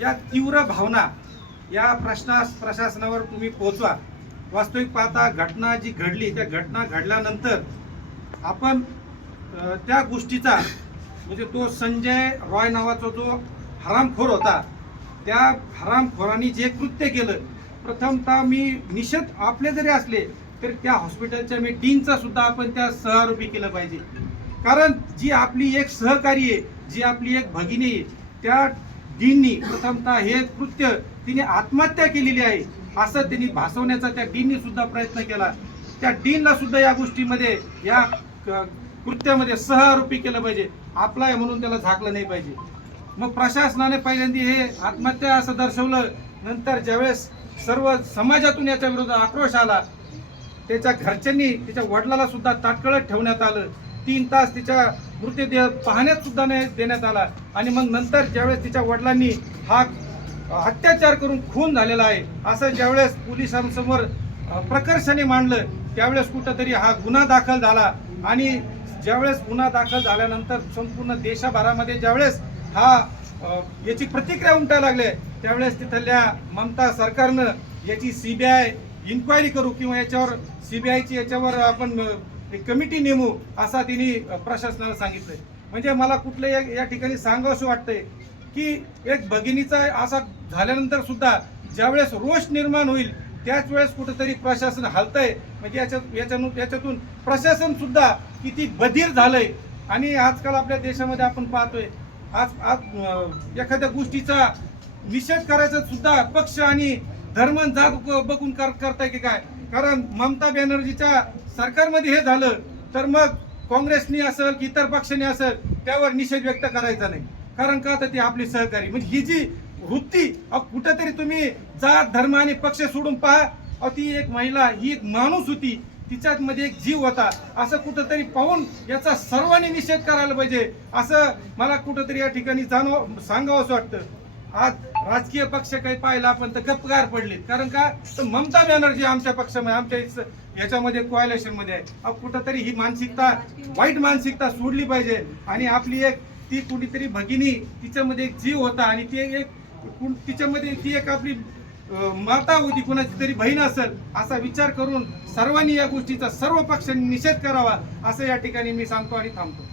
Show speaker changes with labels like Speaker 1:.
Speaker 1: या तीव्र भावना या प्रश्ना प्रशासनावर तुम्ही पोहोचवा. वास्तविक पाहता घटना जी घडली त्या घटना घडल्यानंतर आपण त्या गोष्टीचा म्हणजे तो संजय रॉय नावाचा जो हरामखोर होता त्या हरामखोरांनी जे कृत्य केलं प्रथमतः मी निषेध आपले जरी असले तर त्या हॉस्पिटलच्या मी टीमचा सुद्धा आपण त्या सहआरोपी केलं पाहिजे. कारण जी आपली एक सहकारी आहे जी आपली एक भगिनी आहे त्या डीननी प्रथमतः हे कृत्य तिने आत्महत्या केलेली आहे असं त्यांनी भासवण्याचा त्या डीननी सुद्धा प्रयत्न केला. त्या डीनला सुद्धा या गोष्टीमध्ये या क- कृत्यामध्ये सहआरोपी केलं पाहिजे. आपला आहे म्हणून त्याला झाकलं नाही पाहिजे. मग प्रशासनाने पहिल्यांदा हे आत्महत्या असं दर्शवलं. नंतर ज्यावेळेस सर्व समाजातून याच्या विरोधात आक्रोश आला त्याच्या घरच्यांनी त्याच्या वडिलाला सुद्धा ताटकळत ठेवण्यात आलं. तीन तास तिच्या मृतदेह पाहण्यात सुद्धा नाही देण्यात आला. आणि मग नंतर ज्यावेळेस तिच्या वडिलांनी हा अत्याचार करून खून झालेला आहे असं ज्यावेळेस पोलिसांसमोर प्रकर्षाने मांडलं त्यावेळेस कुठंतरी हा गुन्हा दाखल झाला. आणि ज्यावेळेस गुन्हा दाखल झाल्यानंतर संपूर्ण देशभरामध्ये ज्यावेळेस हा याची प्रतिक्रिया उमटायला लागले त्यावेळेस तिथल्या ममता सरकारनं याची सीबीआय इन्क्वायरी करू किंवा याच्यावर सीबीआयची याच्यावर आपण कमिटी नेमू असा तिने प्रशासनाला सांगितलंय. म्हणजे मला कुठलं या या ठिकाणी सांगावंसं वाटतंय की एक भगिनीचा असा झाल्यानंतर सुद्धा ज्यावेळेस रोष निर्माण होईल त्याच वेळेस कुठंतरी प्रशासन हलतंय. म्हणजे याच्यात याच्यातून याच्यातून प्रशासन सुद्धा किती बधीर झालंय. आणि आजकाल आपल्या देशामध्ये आपण पाहतोय आज आज एखाद्या गोष्टीचा निषेध करायचा सुद्धा पक्ष आणि धर्म जाग बघून कर करताय की काय? कारण ममता बॅनर्जीच्या सरकारमध्ये हे झालं तर मग काँग्रेसनी असेल की इतर पक्षांनी असेल त्यावर निषेध व्यक्त करायचा नाही. कारण का तर ती आपली सहकारी. म्हणजे ही जी वृत्ती अहो तुम्ही जात धर्म आणि पक्ष सोडून पहा. अहो ती एक महिला ही एक माणूस होती. तिच्यात मध्ये एक जीव होता. असं कुठंतरी पाहून याचा सर्वांनी निषेध करायला पाहिजे. असं मला कुठंतरी या ठिकाणी जाणव सांगावं असं वाटतं. आज राजकीय पक्ष काही पाहिला आपण तर गपगार पडलेत. कारण का? तर ममता बॅनर्जी आमच्या पक्षामध्ये आमच्या याच्यामध्ये कोअलेशनमध्ये आहे कुठंतरी ही मानसिकता वाईट मानसिकता सोडली पाहिजे. आणि आपली एक ती कुणीतरी भगिनी तिच्यामध्ये एक जीव होता आणि ती एक तिच्यामध्ये ती एक आपली माता होती कुणाची तरी बहीण असेल असा विचार करून सर्वांनी या गोष्टीचा सर्व पक्षांनी निषेध करावा असं या ठिकाणी मी सांगतो आणि थांबतो.